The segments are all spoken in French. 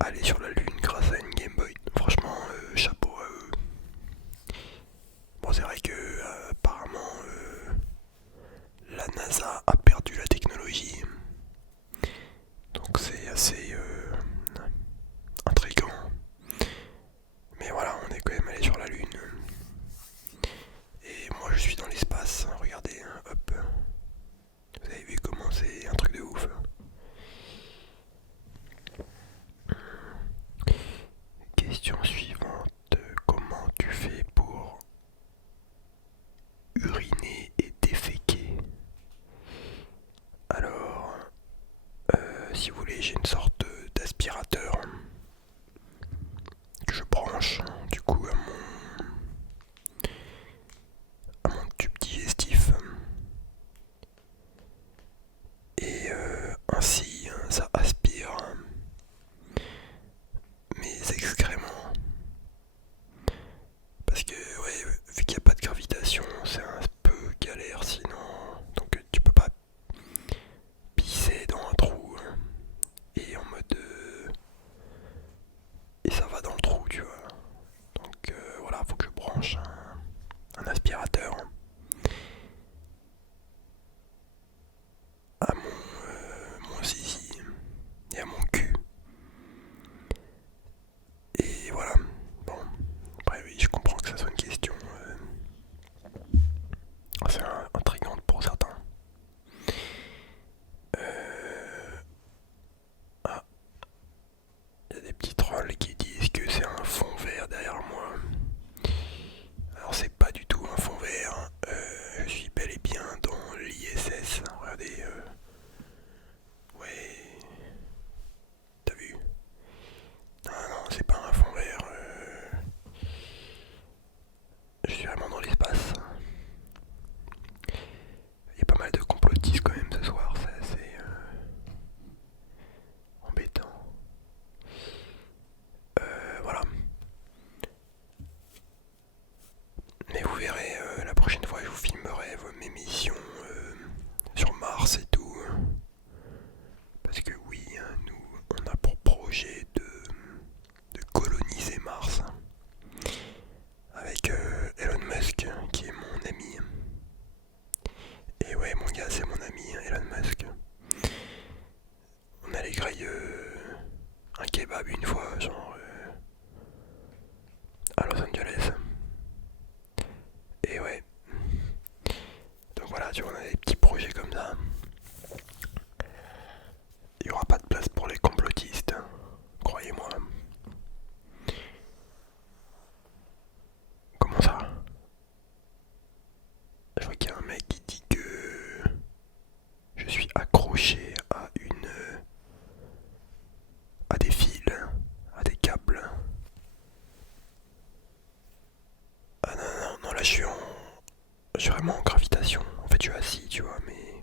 aller sur la Lune grâce à une Game Boy. Franchement, chapeau à eux. Bon, c'est vrai que apparemment la NASA a perdu la technologie, donc c'est assez intriguant. Mais voilà, on est quand même allé sur la Lune. Et moi je suis dans l'espace, regardez, hop. Vous avez vu comment c'est un truc de ouf. Question suivante. Comment tu fais pour uriner et déféquer? Alors, si vous voulez, j'ai une sorte d'aspirateur que je branche du coup à mon tube digestif. Et ainsi, ça aspire mes excréments. Parce que, ouais, vu qu'il n'y a pas de gravitation, c'est un peu galère sinon. Donc, tu peux pas pisser dans un trou et en mode. Et ça va dans le trou, tu vois. Donc, voilà, faut que je branche un aspirateur à mon zizi et à mon cul. Et voilà. Bon, après, oui, je comprends que ça soit une question assez intrigante pour certains. Ah, il y a des petits trolls qui disent que c'est un fond vert derrière moi. Alors c'est pas du tout un fond vert. Je suis bel et bien dans l'ISS. Regardez. Ouais. T'as vu? Non, non, c'est pas un fond vert. Je suis vraiment dans l'espace. Il y a pas mal de complotistes quand même ce soir. C'est assez embêtant. Voilà. Mais vous verrez, la prochaine fois je vous filmerai mes missions sur Mars et tout. Parce que oui, nous, on a pour projet de coloniser Mars. Avec Elon Musk, qui est mon ami. Et ouais, mon gars, c'est mon ami, Elon Musk. On allait griller un kebab une fois, genre à Los Angeles. Et ouais. Donc voilà, tu vois, on a des petits projets comme ça. Il n'y aura pas de place pour les complotistes, hein, croyez-moi. Comment ça? Je vois qu'il y a un mec qui dit que je suis accroché à des fils, à des câbles. Ah non, non, non, là je suis vraiment en gravitation. En fait, je suis assis, tu vois, mais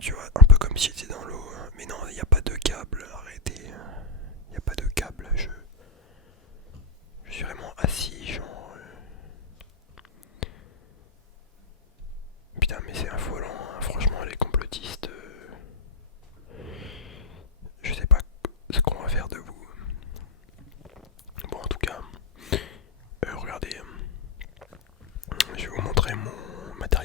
tu vois, un peu comme si j'étais dans l'eau, hein. Mais non, il n'y a pas de câble, arrêtez. Il n'y a pas de câble, je suis vraiment assis, genre. Putain, mais c'est affolant, hein. Franchement, les complotistes, je sais pas ce qu'on va faire de vous. Bon, en tout cas, regardez, je vais vous montrer mon matériel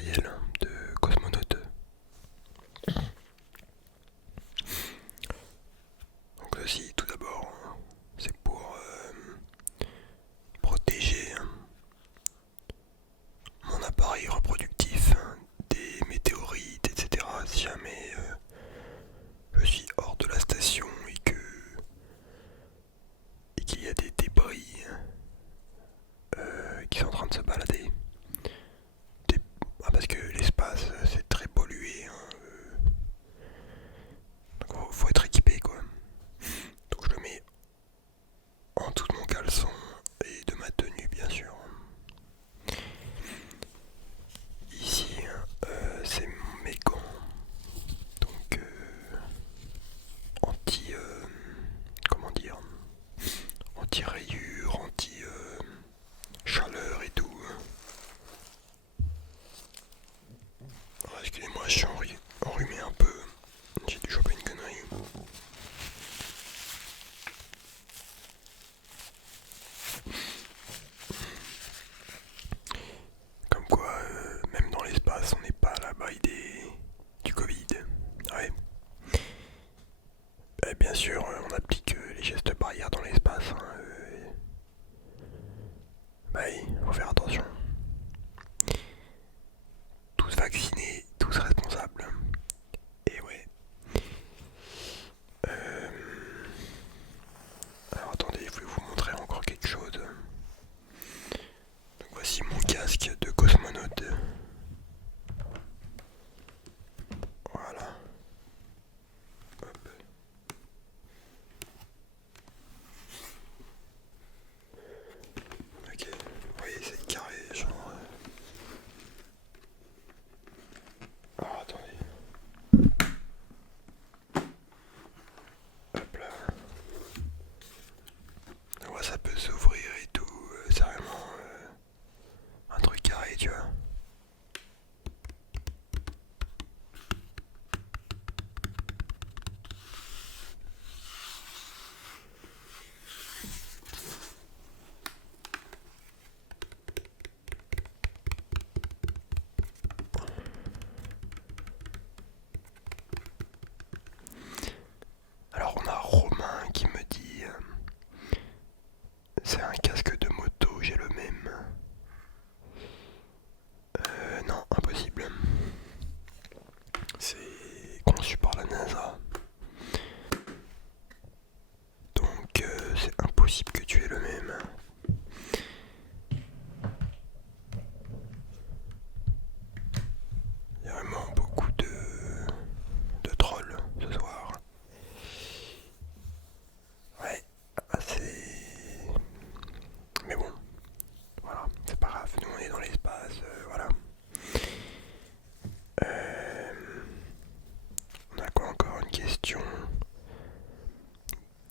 sûr, on applique les gestes barrières dans l'espace. Hein, bah oui, faut faire attention. Tous vaccinés, tous responsables. Et ouais. Euh, Alors attendez, je vais vous montrer encore quelque chose. Donc voici mon casque de cosmonaute. Voilà. Hop. Ok, vous voyez c'est carré, genre. Alors attendez. Hop là. Donc, ouais, ça peut s'ouvrir et tout. C'est vraiment un truc carré, tu vois. Alors on a Romain qui me dit c'est un casque de moto, j'ai le même. Non, impossible. C'est conçu par la NASA. Donc c'est impossible que tu aies le même. Il y a vraiment beaucoup de trolls ce soir. Ouais, c'est... Mais bon, voilà, c'est pas grave, nous on est dans l'espace, voilà. On a quoi encore? Une question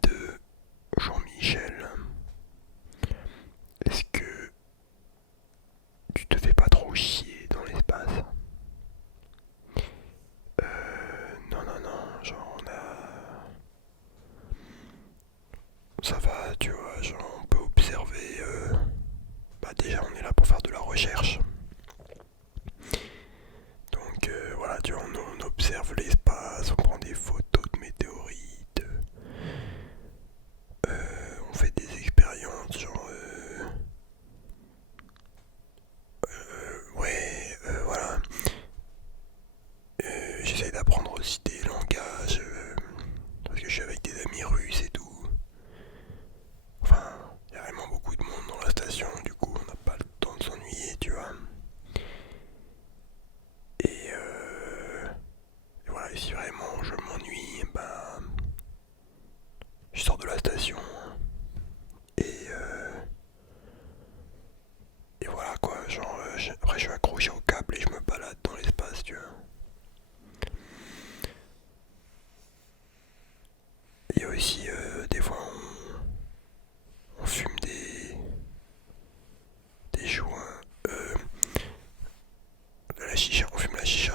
de Jean-Michel. Est-ce que tu te fais pas trop chier dans l'espace? Non, non, non, genre on a... Ça va, tu vois, genre on peut observer... Bah déjà on est là pour faire de la recherche. Donc voilà, tu vois, on observe l'espace, on prend des photos de météorites. On fait des expériences, genre... ouais, voilà. J'essaie d'apprendre aussi des langages, parce que je suis avec des amis russes et tout. Enfin, il y a vraiment beaucoup de monde dans la station, du coup on n'a pas le temps de s'ennuyer, tu vois. Et, et voilà, et si vraiment je m'ennuie, ben je sors de la station et voilà quoi, genre après je suis accroché au câble et je me balade dans l'espace, tu vois. Il y a aussi des fois on fume des joints, de la chicha, on fume la chicha,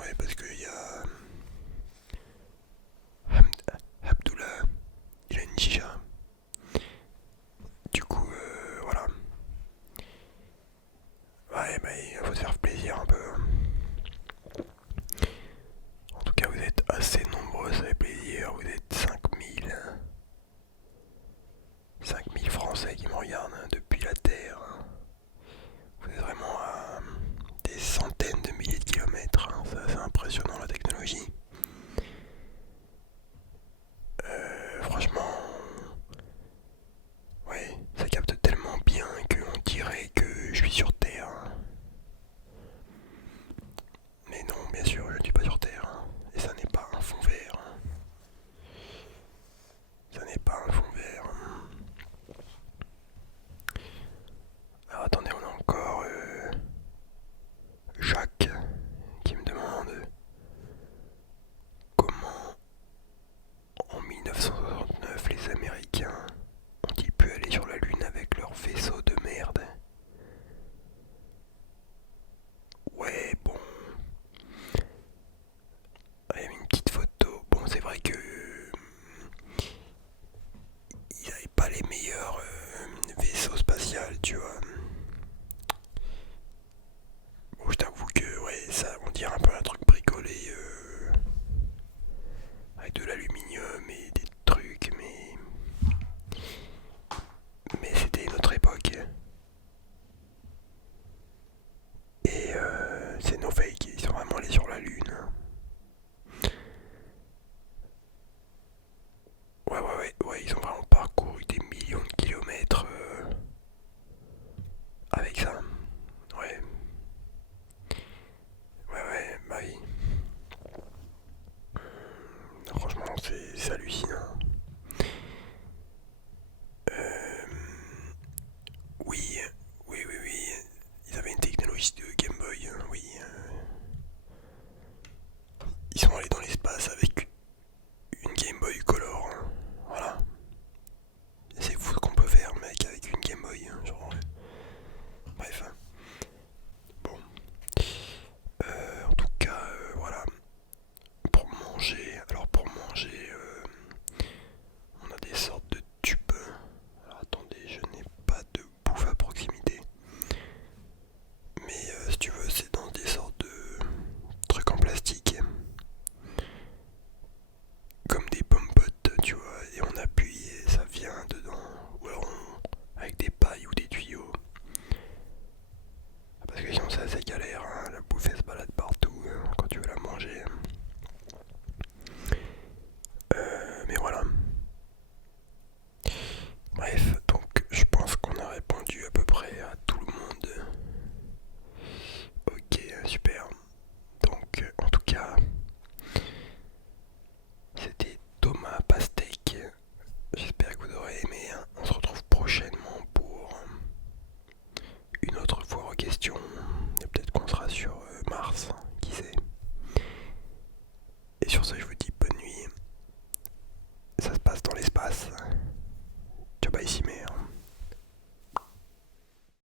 ouais parce qu'il y a Abdullah, il a une chicha, du coup voilà, ouais bah il faut se faire plaisir un peu. En tout cas vous êtes assez nombreux, ça fait plaisir, vous êtes 5000 Français qui me regardent depuis la Terre. Vous êtes vraiment à des centaines de milliers de kilomètres, hein. C'est assez impressionnant la technologie. Franchement, ouais, ça capte tellement bien qu'on dirait que je suis sur Terre. Mais non, bien sûr, je ne suis pas sur Terre. Et ça n'est pas un fond vert. Ça n'est pas un fond vert. Alors attendez, on a encore Jacques qui me demande comment en 1960